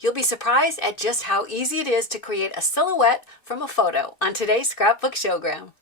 You'll be surprised at just how easy it is to create a silhouette from a photo on today's Scrapbook Showgram.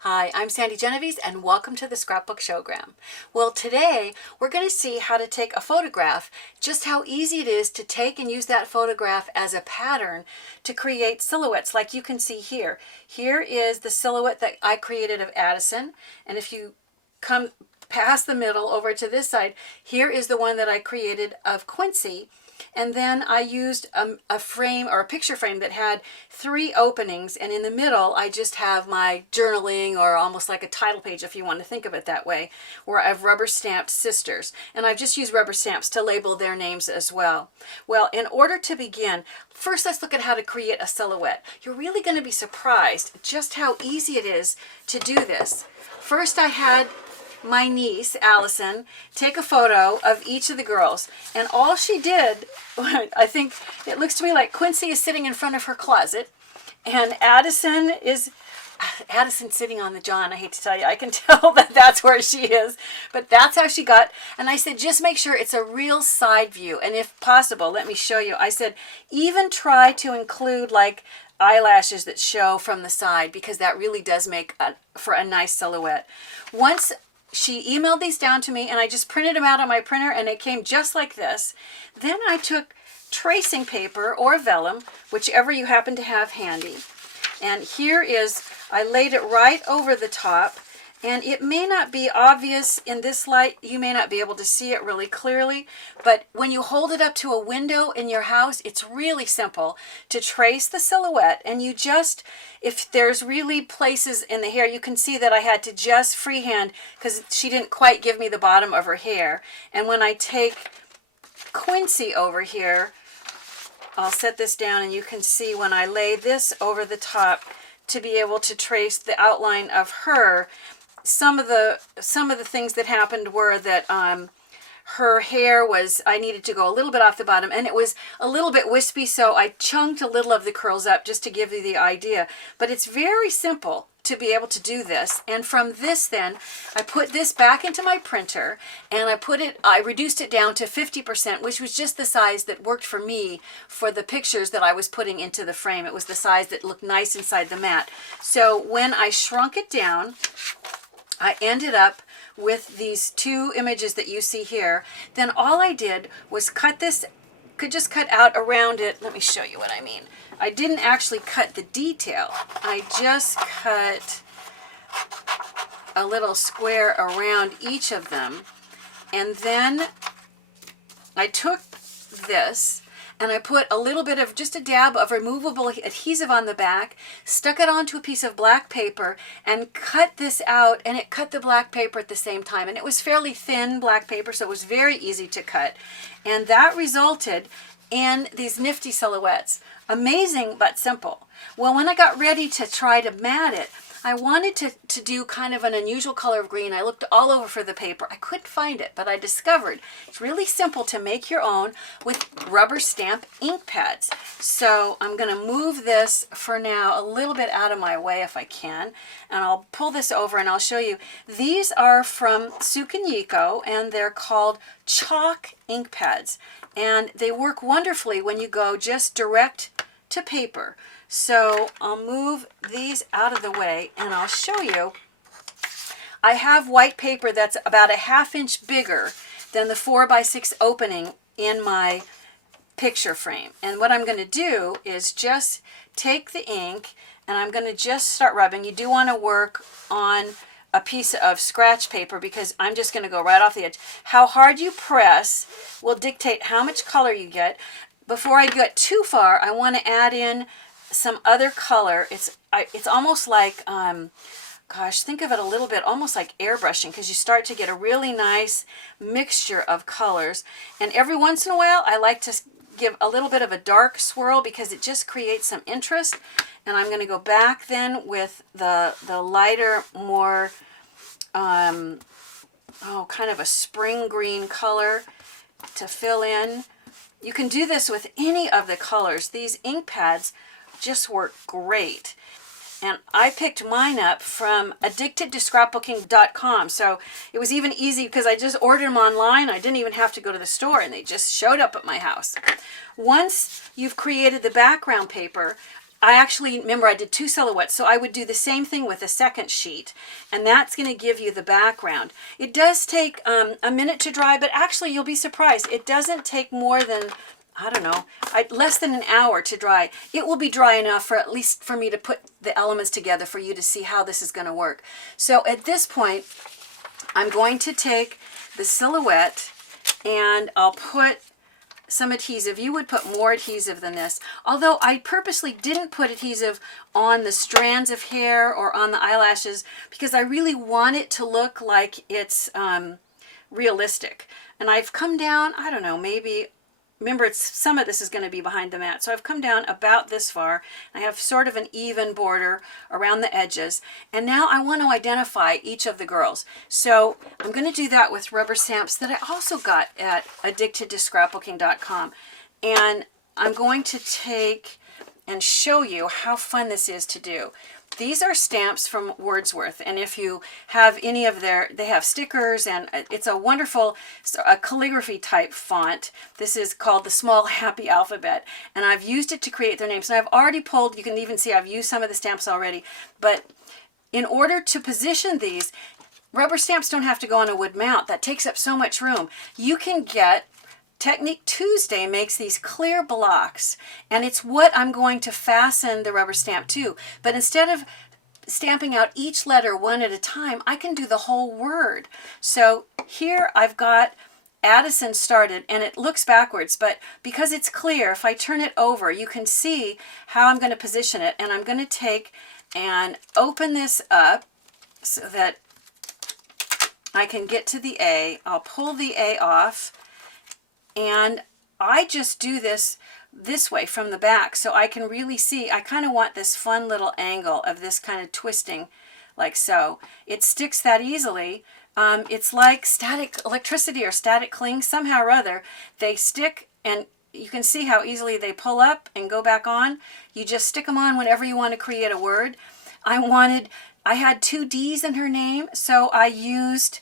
Hi, I'm Sandi Genovese and welcome to the Scrapbook Showgram. Well, today we're going to see how to take a photograph, just how easy it is to take and use that photograph as a pattern to create silhouettes like you can see here. Here is the silhouette that I created of Addison, and if you come past the middle over to this side, here is the one that I created of Quincy. And then I used a frame or a picture frame that had 3 openings, and in the middle I just have my journaling, or almost like a title page if you want to think of it that way, where I've rubber stamped sisters, and I've just used rubber stamps to label their names as well. Well, in order to begin, first let's look at how to create a silhouette. You're really going to be surprised just how easy it is to do this. First I had my niece, Allison, take a photo of each of the girls. And all she did, I think it looks to me like Quincy is sitting in front of her closet, and Addison's sitting on the john. I hate to tell you, I can tell that that's where she is, but that's how she got. And I said, just make sure it's a real side view. And if possible, let me show you. I said, even try to include like eyelashes that show from the side, because that really does make for a nice silhouette. Once she emailed these down to me, and I just printed them out on my printer, and it came just like this. Then I took tracing paper or vellum, whichever you happen to have handy. And here is, I laid it right over the top, and it may not be obvious in this light. You may not be able to see it really clearly, but when you hold it up to a window in your house, it's really simple to trace the silhouette. And you just, if there's really places in the hair, you can see that I had to just freehand because she didn't quite give me the bottom of her hair. And when I take Quincy over here, I'll set this down, and you can see when I lay this over the top to be able to trace the outline of her. Some of the things that happened were that her hair was, I needed to go a little bit off the bottom, and it was a little bit wispy, so I chunked a little of the curls up just to give you the idea. But it's very simple to be able to do this. And from this then, I put this back into my printer, and I reduced it down to 50%, which was just the size that worked for me for the pictures that I was putting into the frame. It was the size that looked nice inside the mat. So when I shrunk it down, I ended up with these 2 images that you see here. Then all I did was cut this, could just cut out around it. Let me show you what I mean. I didn't actually cut the detail. I just cut a little square around each of them. And then I took this, and I put a little bit of, just a dab of removable adhesive on the back, stuck it onto a piece of black paper, and cut this out, and it cut the black paper at the same time. And it was fairly thin black paper, so it was very easy to cut. And that resulted in these nifty silhouettes. Amazing, but simple. Well, when I got ready to try to mat it, I wanted to do kind of an unusual color of green. I looked all over for the paper. I couldn't find it, but I discovered it's really simple to make your own with rubber stamp ink pads. So I'm going to move this for now a little bit out of my way if I can, and I'll pull this over and I'll show you. These are from Sukanyiko, and they're called chalk ink pads, and they work wonderfully when you go just direct to paper. So I'll move these out of the way, and I'll show you. I have white paper that's about a 1/2 inch bigger than the 4x6 opening in my picture frame. And what I'm going to do is just take the ink, and I'm going to just start rubbing. You do want to work on a piece of scratch paper, because I'm just going to go right off the edge. How hard you press will dictate how much color you get. Before I get too far, I want to add in some other color. It's almost like, gosh, think of it a little bit almost like airbrushing, because you start to get a really nice mixture of colors. And every once in a while, I like to give a little bit of a dark swirl, because it just creates some interest. And I'm going to go back then with the lighter, more kind of a spring green color to fill in You can do this with any of the colors. These ink pads just work great. And I picked mine up from addictedtoscrapbooking.com. So it was even easy because I just ordered them online. I didn't even have to go to the store, and they just showed up at my house. Once you've created the background paper, I actually, remember I did 2 silhouettes, so I would do the same thing with a second sheet, and that's going to give you the background. It does take a minute to dry, but actually you'll be surprised. It doesn't take more than, I don't know, less than an hour to dry. It will be dry enough for at least for me to put the elements together for you to see how this is going to work. So at this point, I'm going to take the silhouette and I'll put some adhesive. You would put more adhesive than this, although I purposely didn't put adhesive on the strands of hair or on the eyelashes because I really want it to look like it's realistic. And I've come down, I don't know, maybe, remember some of this is going to be behind the mat, so I've come down about this far. I have sort of an even border around the edges, and now I want to identify each of the girls. So I'm going to do that with rubber stamps that I also got at addictedtoscrapbooking.com, and I'm going to take and show you how fun this is to do. These are stamps from Wordsworth, and if you have any of they have stickers, and it's a wonderful calligraphy type font. This is called the Small Happy Alphabet, and I've used it to create their names. And I've already pulled, you can even see I've used some of the stamps already, but in order to position these, rubber stamps don't have to go on a wood mount. That takes up so much room. You can get Technique Tuesday makes these clear blocks, and it's what I'm going to fasten the rubber stamp to. But instead of stamping out each letter one at a time, I can do the whole word. So here I've got Addison started, and it looks backwards, but because it's clear, if I turn it over, you can see how I'm going to position it. And I'm going to take and open this up so that I can get to the A. I'll pull the A off. And I just do this way from the back so I can really see. I kind of want this fun little angle of this kind of twisting like so. It sticks that easily. It's like static electricity or static cling somehow or other. They stick, and you can see how easily they pull up and go back on. You just stick them on whenever you want to create a word. I had 2 D's in her name, so I used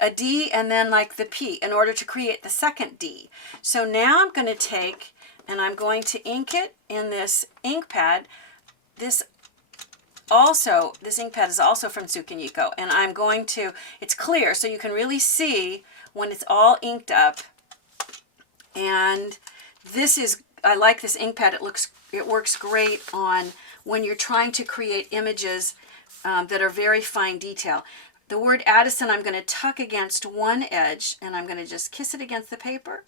a D and then like the P in order to create the second D. So now I'm going to take and I'm going to ink it in this ink pad. This ink pad is also from Tsukiniko, and I'm going to, it's clear so you can really see when it's all inked up. And this is, I like this ink pad. It works great on when you're trying to create images that are very fine detail. The word Addison I'm going to tuck against one edge, and I'm going to just kiss it against the paper.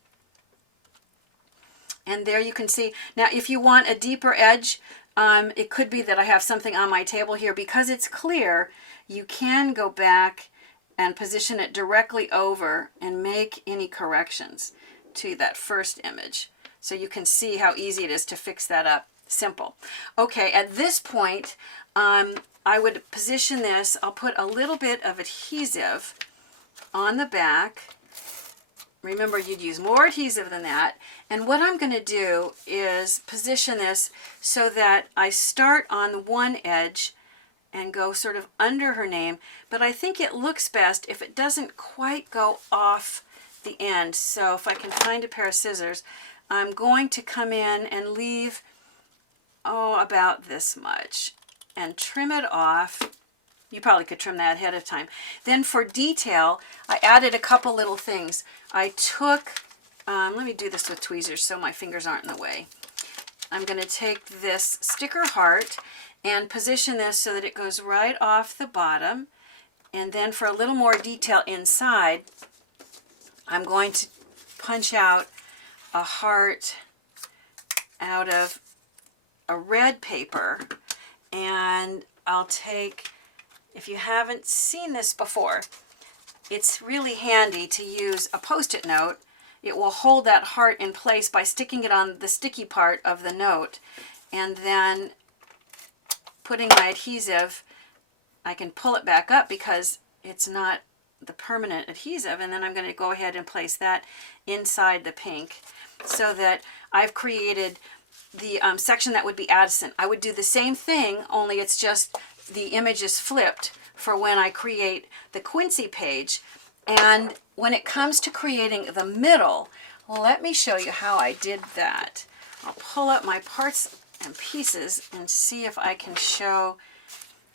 And there you can see. Now if you want a deeper edge, it could be that I have something on my table here. Because it's clear, you can go back and position it directly over and make any corrections to that first image. So you can see how easy it is to fix that up. Simple. Okay, at this point, I would position this, I'll put a little bit of adhesive on the back. Remember, you'd use more adhesive than that. And what I'm going to do is position this so that I start on one edge and go sort of under her name. But I think it looks best if it doesn't quite go off the end. So if I can find a pair of scissors, I'm going to come in and leave, about this much, and trim it off. You probably could trim that ahead of time. Then for detail, I added a couple little things. I took, let me do this with tweezers so my fingers aren't in the way. I'm going to take this sticker heart and position this so that it goes right off the bottom. And then for a little more detail inside, I'm going to punch out a heart out of a red paper. And I'll take, if you haven't seen this before, it's really handy to use a Post-it note. It will hold that heart in place by sticking it on the sticky part of the note. And then putting my adhesive, I can pull it back up because it's not the permanent adhesive. And then I'm going to go ahead and place that inside the pink, so that I've created the section that would be Addison. I would do the same thing, only it's just the image is flipped for when I create the Quincy page. And when it comes to creating the middle, let me show you how I did that. I'll pull up my parts and pieces and see if I can show.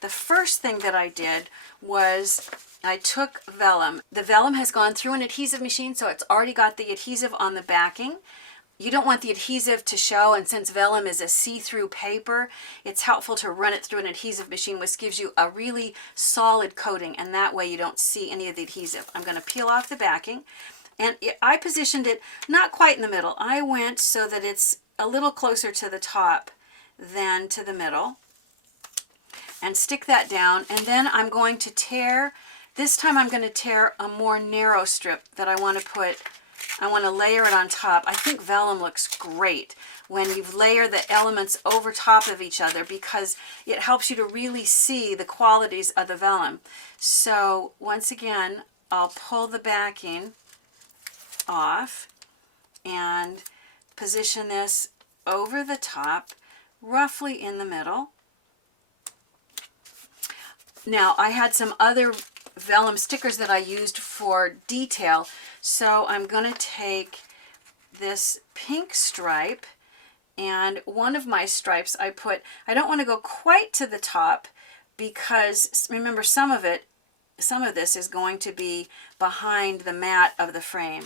The first thing that I did was I took vellum. The vellum has gone through an adhesive machine, so it's already got the adhesive on the backing. You don't want the adhesive to show, and since vellum is a see-through paper, it's helpful to run it through an adhesive machine, which gives you a really solid coating, and that way you don't see any of the adhesive. I'm going to peel off the backing, and I positioned it not quite in the middle. I went so that it's a little closer to the top than to the middle, and stick that down. And then I'm going to tear, this time I'm going to tear a more narrow strip that I want to layer it on top. I think vellum looks great when you layer the elements over top of each other, because it helps you to really see the qualities of the vellum. So once again, I'll pull the backing off and position this over the top, roughly in the middle. Now, I had some other vellum stickers that I used for detail, so I'm going to take this pink stripe, and one of my stripes I don't want to go quite to the top, because remember, some of this is going to be behind the mat of the frame.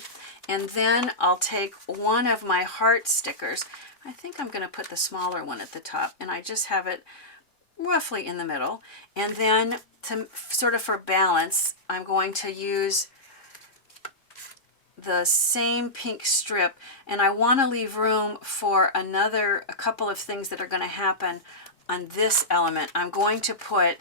And then I'll take one of my heart stickers. I think I'm going to put the smaller one at the top, and I just have it roughly in the middle. And then to sort of for balance, I'm going to use the same pink strip, and I want to leave room for a couple of things that are going to happen on this element. I'm going to put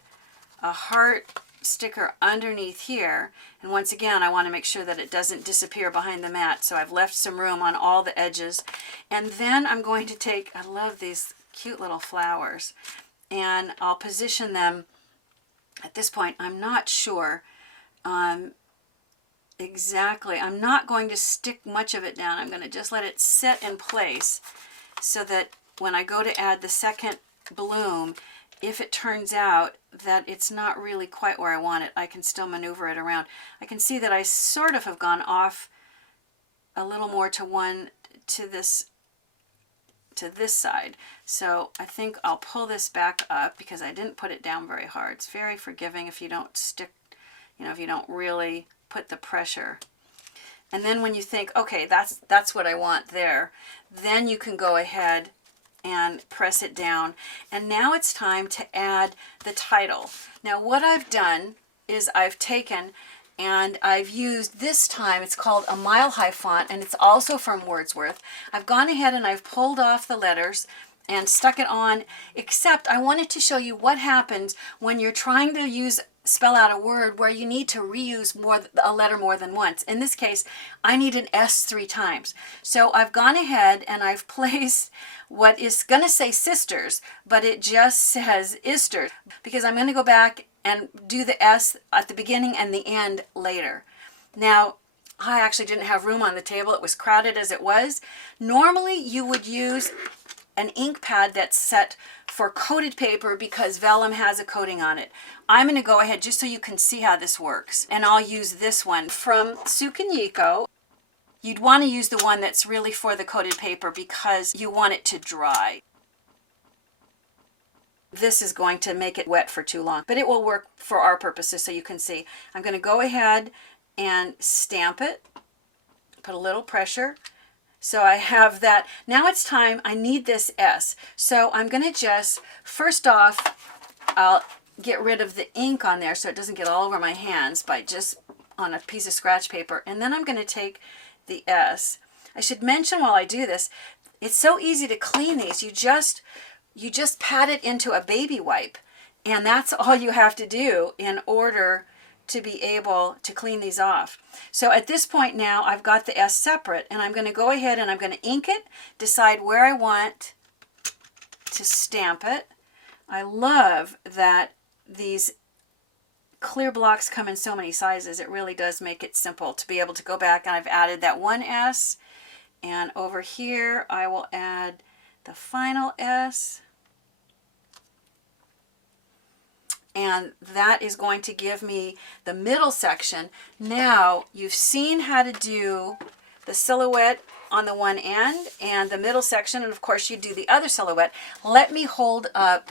a heart sticker underneath here, and once again I want to make sure that it doesn't disappear behind the mat, so I've left some room on all the edges. And then I'm going to take, I love these cute little flowers, and I'll position them. At this point, I'm not sure exactly. I'm not going to stick much of it down. I'm going to just let it set in place, so that when I go to add the second bloom, if it turns out that it's not really quite where I want it, I can still maneuver it around. I can see that I sort of have gone off a little more to this side. So I think I'll pull this back up, because I didn't put it down very hard. It's very forgiving if you don't stick, if you don't really put the pressure. And then when you think, okay, that's what I want there, then you can go ahead and press it down. And now it's time to add the title. Now what I've done is I've taken and I've used, this time it's called a Mile High font, and it's also from Wordsworth. I've gone ahead and I've pulled off the letters and stuck it on, except I wanted to show you what happens when you're trying to spell out a word where you need to reuse a letter more than once. In this case, I need an S 3 times. So I've gone ahead and I've placed what is going to say sisters, but it just says Isters, because I'm going to go back and do the S at the beginning and the end later. Now, I actually didn't have room on the table. It was crowded as it was. Normally, you would use an ink pad that's set for coated paper, because vellum has a coating on it. I'm going to go ahead just so you can see how this works, and I'll use this one from Sukanyiko. You'd want to use the one that's really for the coated paper, because you want it to dry. This is going to make it wet for too long, but it will work for our purposes, so you can see. I'm going to go ahead and stamp it, put a little pressure. So I have that. Now it's time, I need this S. So I'm going to just, first off, I'll get rid of the ink on there so it doesn't get all over my hands by just on a piece of scratch paper. And then I'm going to take the S. I should mention while I do this, it's so easy to clean these. You just pat it into a baby wipe, and that's all you have to do in order to be able to clean these off. So at this point now, I've got the S separate, and I'm going to go ahead and I'm going to ink it, decide where I want to stamp it. I love that these clear blocks come in so many sizes, it really does make it simple to be able to go back, and I've added that one S, and over here I will add the final S, and that is going to give me the middle section. Now you've seen how to do the silhouette on the one end and the middle section, and of course you do the other silhouette. Let me hold up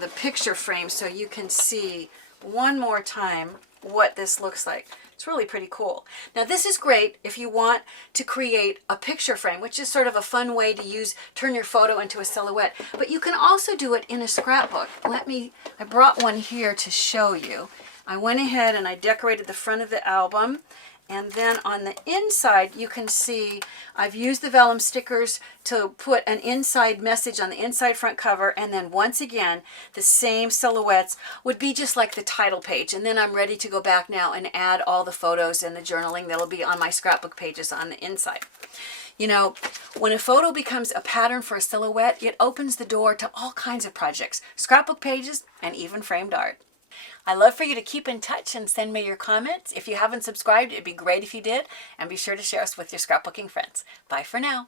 the picture frame so you can see one more time what this looks like. It's really pretty cool. Now this is great if you want to create a picture frame, which is sort of a fun way to turn your photo into a silhouette, but you can also do it in a scrapbook. I brought one here to show you. I went ahead and I decorated the front of the album, and then on the inside you can see I've used the vellum stickers to put an inside message on the inside front cover, and then once again the same silhouettes would be just like the title page, and then I'm ready to go back now and add all the photos and the journaling that'll be on my scrapbook pages on the inside. You know, when a photo becomes a pattern for a silhouette, it opens the door to all kinds of projects, scrapbook pages, and even framed art. I'd love for you to keep in touch and send me your comments. If you haven't subscribed, it'd be great if you did. And be sure to share us with your scrapbooking friends. Bye for now.